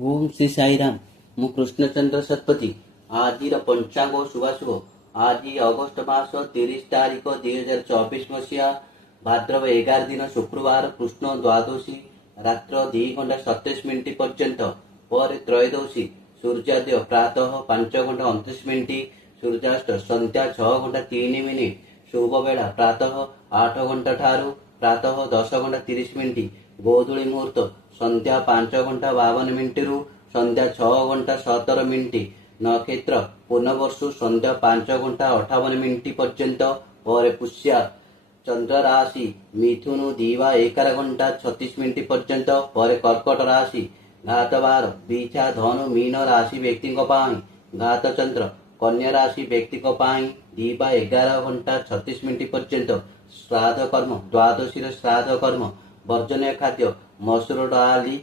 ओम श्री साईराम। मु कृष्णचंद्र शतपथी। आज पंचांग शुभाशुभ। आज अगस्ट मास 30 तारीख 2024 मसीहा भाद्रव 11 दिन शुक्रवार कृष्ण द्वादशी रात्र 2 घंटा 27 मिनिट पर्यंत पर त्रयोदशी सूर्योदय प्रातः 5 घंटा 29 मिनिट सूर्यास्त संध्या 6 घंटा 3 मिनिट शुभ बेला प्रातः 8 घंटा ठारू प्रातः 10 घंटा 30 मिनिट गोधूली मुहूर्त संध्या 5 घंटा 52 मिनिट रु संध्या 6 घंटा 17 मिनिट नक्षत्र पुनर्वसु संध्या 5 घंटा 58 मिनिट पर्यंत पर पुष्या चंद्र राशि मिथुन दिवा 11 घंटा 36 मिनिट पर्यंत पर कर्कट राशि घात बार बिछा धनु मीन राशि व्यक्ति घात चंद्र कन्या राशि व्यक्ति दिवा 11 घंटा 36 मिनिट पर्यंत श्राद्ध कर्म द्वादशी श्राद्ध कर्म वर्जनीय खाद्य मसूर डाली